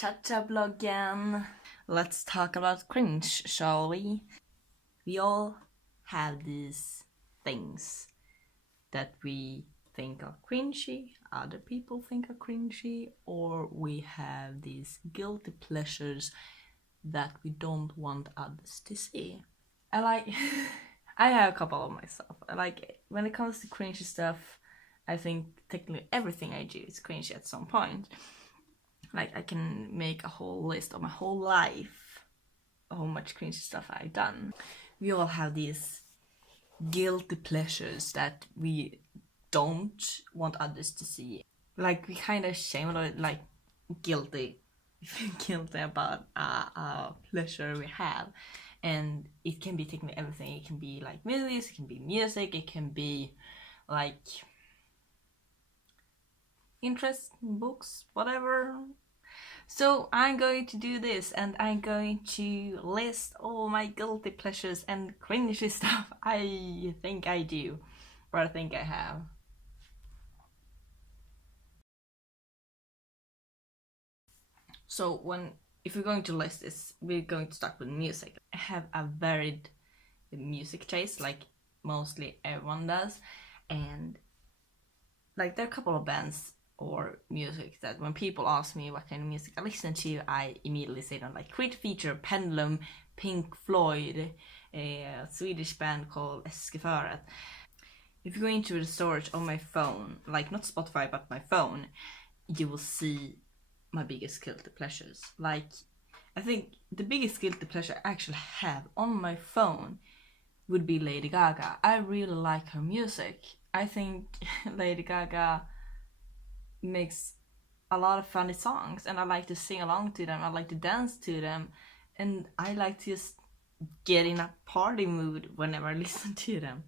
Cha-cha-bloggen. Let's talk about cringe, shall we? We all have these things that we think are cringy, other people think are cringy, or we have these guilty pleasures that we don't want others to see. I have a couple of myself. When it comes to cringy stuff, I think technically everything I do is cringy at some point. Like, I can make a whole list of my whole life, how much cringy stuff I've done. We all have these guilty pleasures that we don't want others to see. Like, we kind of ashamed or like guilty about a pleasure we have. And it can be technically everything. It can be like movies, it can be music, it can be like interest in books, whatever. So I'm going to do this, and I'm going to list all my guilty pleasures and cringy stuff I think I do, or I think I have. So if we're going to list this, we're going to start with music. I have a varied music taste, like mostly everyone does, and like there are a couple of bands or music that when people ask me what kind of music I listen to, I immediately say them, like Crit Feature, Pendulum, Pink Floyd, a Swedish band called Eskiföret. If you go into the storage on my phone, like not Spotify but my phone, you will see my biggest guilty pleasures. Like, I think the biggest guilty pleasure I actually have on my phone would be Lady Gaga. I really like her music. I think Lady Gaga makes a lot of funny songs, and I like to sing along to them, I like to dance to them, and I like to just get in a party mood whenever I listen to them.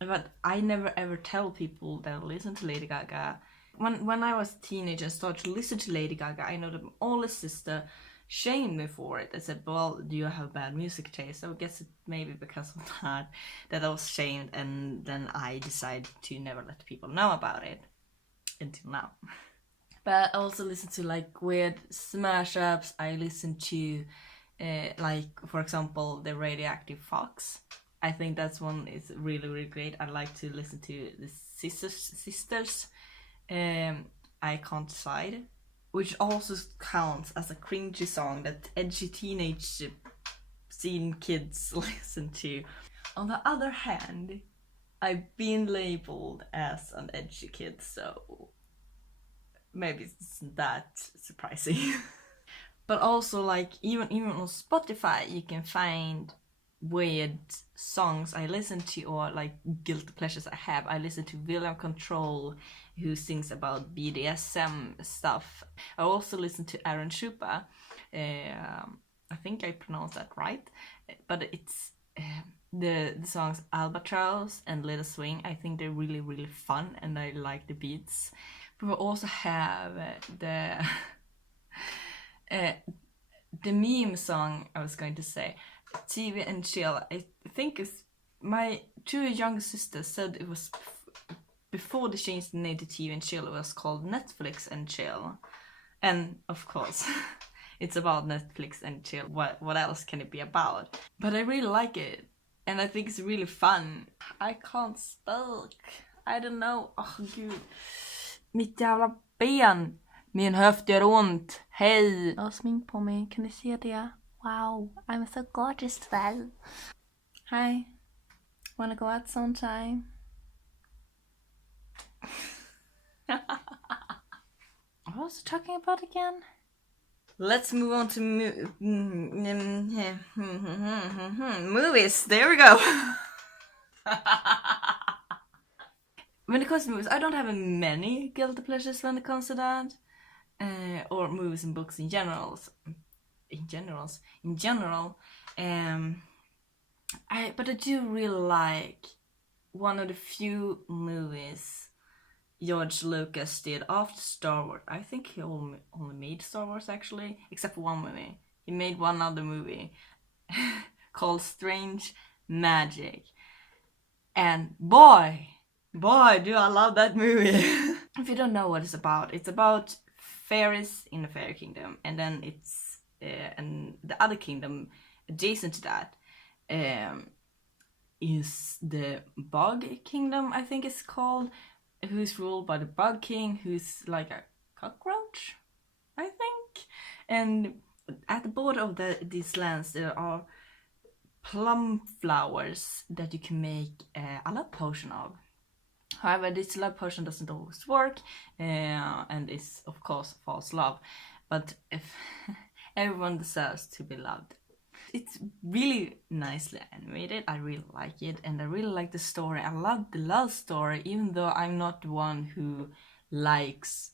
But I never ever tell people that I listen to Lady Gaga. When I was a teenager and started to listen to Lady Gaga, I know that my older sister shamed me for it. I said, well, do you have bad music taste? So I guess it maybe because of that I was shamed, and then I decided to never let people know about it until now. But I also listen to like weird smash ups. I listen to like, for example, the Radioactive Fox. I think that's one is really, really great. I like to listen to the sisters. I Can't Decide, which also counts as a cringy song that edgy teenage teen kids listen to. On the other hand, I've been labeled as an edgy kid, so maybe it's not that surprising. But also, like, even on Spotify, you can find weird songs I listen to, or like guilty pleasures I have. I listen to William Control, who sings about BDSM stuff. I also listen to Aaron Schupa. I think I pronounced that right, but it's the songs Albatross and Let Us Swing. I think they're really, really fun, and I like the beats. But we also have the meme song I was going to say, TV and Chill. I think it's my two younger sisters said it was before they changed the name to TV and Chill, it was called Netflix and Chill. And of course, it's about Netflix and Chill. What else can it be about? But I really like it, and I think it's really fun. I can't speak. I don't know. Oh gud. Mitt jävla ben. Min höft gör ont. Hej. Jag har smink på mig. Kan ni se det? Wow, I'm so gorgeous today. Hi. Wanna go out sometime? What was I talking about again? Let's move on to movies. There we go. When it comes to movies, I don't have many guilty pleasures when it comes to that. Or movies and books in general. But I do really like one of the few movies George Lucas did after Star Wars. I think he only made Star Wars, actually, except for one movie. He made one other movie called Strange Magic, and boy do I love that movie. If you don't know what it's about fairies in the fairy kingdom, and then it's and the other kingdom adjacent to that is the bug kingdom, I think it's called, who's ruled by the bug king, who's like a cockroach, I think. And at the border of these lands there are plum flowers that you can make a love potion of. However, this love potion doesn't always work, and is of course false love. But if everyone deserves to be loved. It's really nicely animated. I really like it, and I really like the story. I love the love story, even though I'm not the one who likes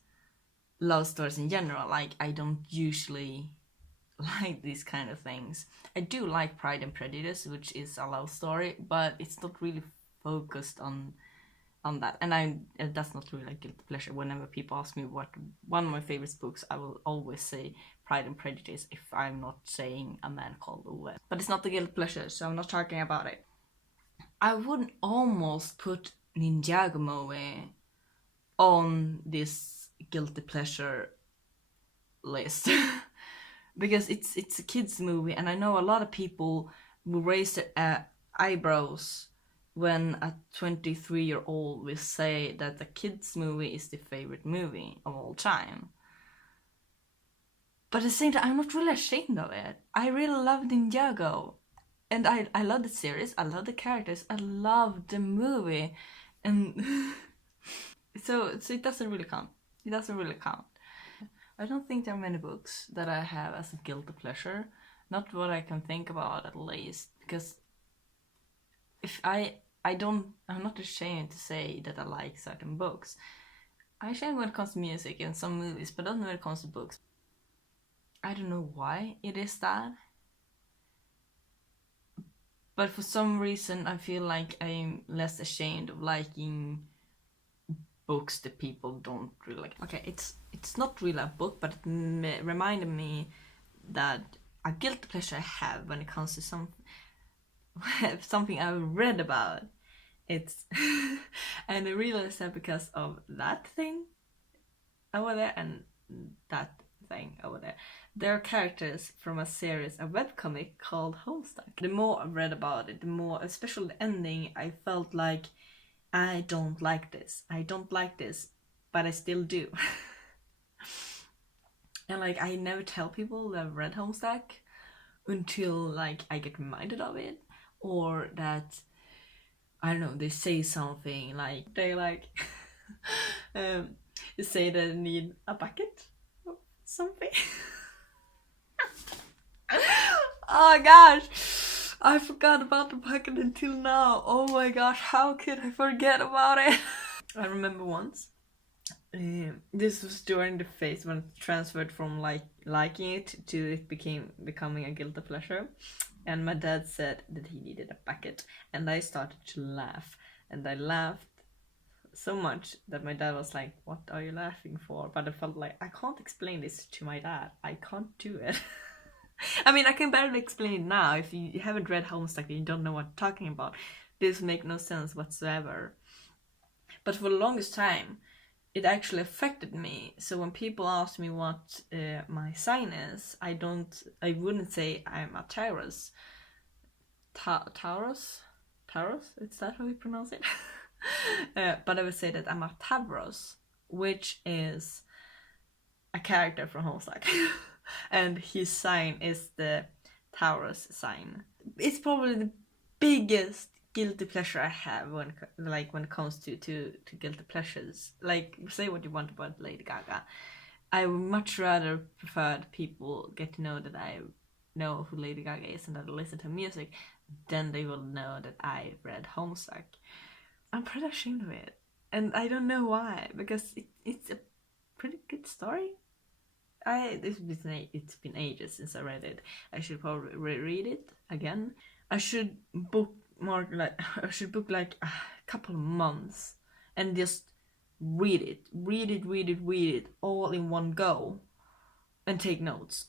love stories in general. Like, I don't usually like these kind of things. I do like Pride and Prejudice, which is a love story, but it's not really focused on that. And that's not really like guilty pleasure. Whenever people ask me what one of my favorite books, I will always say Pride and Prejudice if I'm not saying A Man Called Ove. But it's not the guilty pleasure, so I'm not talking about it. I would almost put Ninjago movie on this guilty pleasure list. Because it's a kids movie, and I know a lot of people will raise their eyebrows when a 23-year-old will say that the kids movie is the favorite movie of all time. But at the same time, I'm not really ashamed of it. I really love Ninjago. And I love the series, I love the characters, I love the movie. And so it doesn't really count. It doesn't really count. I don't think there are many books that I have as a guilty pleasure. Not what I can think about, at least. Because if I'm not ashamed to say that I like certain books. I'm ashamed when it comes to music and some movies, but not when it comes to books. I don't know why it is that. But for some reason I feel like I'm less ashamed of liking books that people don't really like. Okay, it's not really a book, but it reminded me that a guilty pleasure I have when it comes to something I've read about. It's and I realized that because of that thing over there and that thing over there. There are characters from a series, a webcomic called Homestuck. The more I read about it, the more, especially the ending, I felt like I don't like this, but I still do. And like, I never tell people that I've read Homestuck until like I get reminded of it, or that, I don't know, they say something like, they like say that I need a bucket or something. Oh gosh, I forgot about the bucket until now. Oh my gosh, how could I forget about it? I remember once, this was during the phase when it transferred from liking it to it becoming a guilty pleasure, and my dad said that he needed a bucket, and I started to laugh, and I laughed so much that my dad was like, "What are you laughing for?" But I felt like I can't explain this to my dad. I can't do it. I mean, I can barely explain it now. If you haven't read Homestuck and you don't know what I'm talking about, this makes no sense whatsoever. But for the longest time, it actually affected me. So when people ask me what my sign is, I wouldn't say I'm a Taurus. Taurus? Is that how you pronounce it? But I would say that I'm a Tavros, which is a character from Homestuck. And his sign is the Taurus sign. It's probably the biggest guilty pleasure I have when it comes to guilty pleasures. Like, say what you want about Lady Gaga. I would much rather prefer that people get to know that I know who Lady Gaga is and that I listen to music, than they will know that I read Homestuck. I'm pretty ashamed of it, and I don't know why, because it's a pretty good story. It's been ages since I read it. I should probably reread it again. I should book like a couple of months and just read it all in one go and take notes.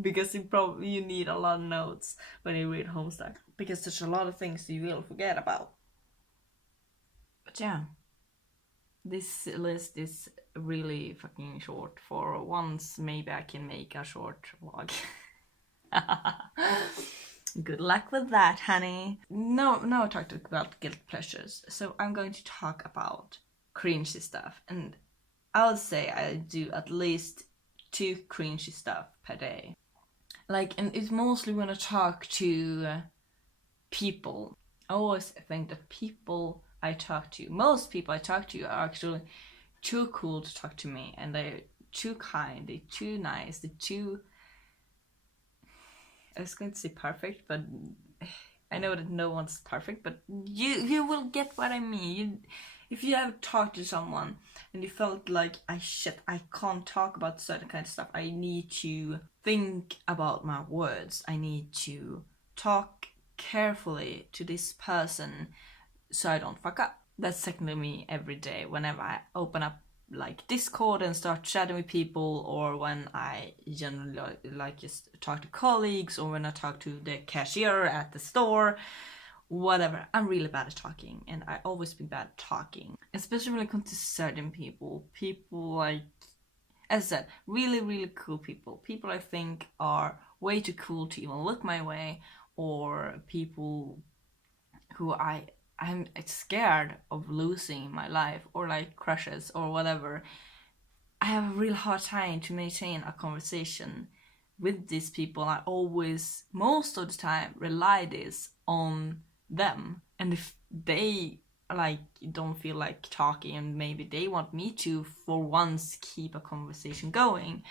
Because you need a lot of notes when you read Homestuck, because there's a lot of things you will forget about. But yeah, This list is really fucking short. For once, maybe I can make a short vlog. Good luck with that, honey. No, I talked about guilt pleasures. So I'm going to talk about cringy stuff. And I'll say I do at least 2 cringy stuff per day. Like, and it's mostly when I talk to people. I always think that most people I talk to are actually too cool to talk to me, and they're too kind, they're too nice, they're too, I was going to say perfect, but I know that no one's perfect, but you will get what I mean. If you have talked to someone and you felt like, I can't talk about certain kind of stuff, I need to think about my words, I need to talk carefully to this person so I don't fuck up. That's technically me every day whenever I open up like Discord and start chatting with people, or when I generally like just talk to colleagues, or when I talk to the cashier at the store, whatever. I'm really bad at talking, and I always been bad at talking, especially when it comes to certain people like, as I said, really cool people I think are way too cool to even look my way, or people who I'm scared of losing in my life, or like crushes or whatever. I have a real hard time to maintain a conversation with these people. I always, most of the time, rely this on them. And if they like don't feel like talking, and maybe they want me to for once keep a conversation going,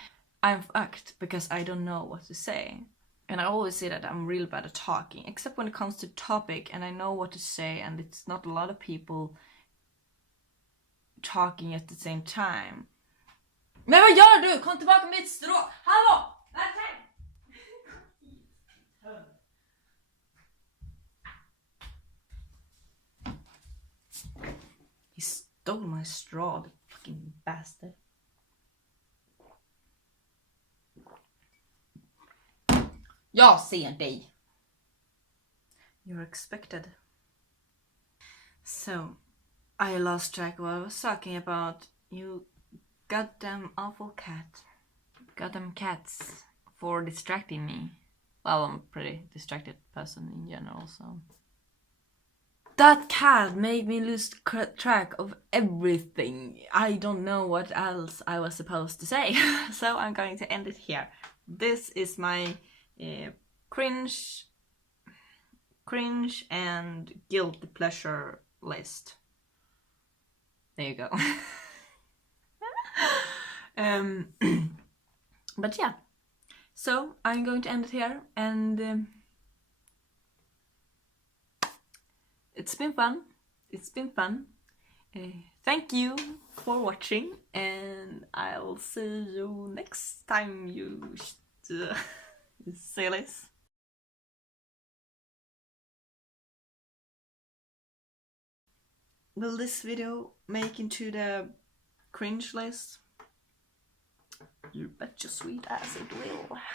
I'm fucked because I don't know what to say. And I always say that I'm real bad at talking, except when it comes to topic, and I know what to say, and it's not a lot of people talking at the same time. Men vad gör du? Kom tillbaka med mitt strå! Hallå! He stole my straw, the fucking bastard. Jag ser dig. You're expected. So, I lost track of what I was talking about. You goddamn awful cat. Goddamn cats for distracting me. Well, I'm a pretty distracted person in general, so. That cat made me lose track of everything. I don't know what else I was supposed to say. So I'm going to end it here. This is my cringe and guilty pleasure list. There you go. But yeah, so I'm going to end it here, and it's been fun. Thank you for watching, and I'll see you next time, you sillies. Will this video make into the cringe list? You bet your sweet ass it will.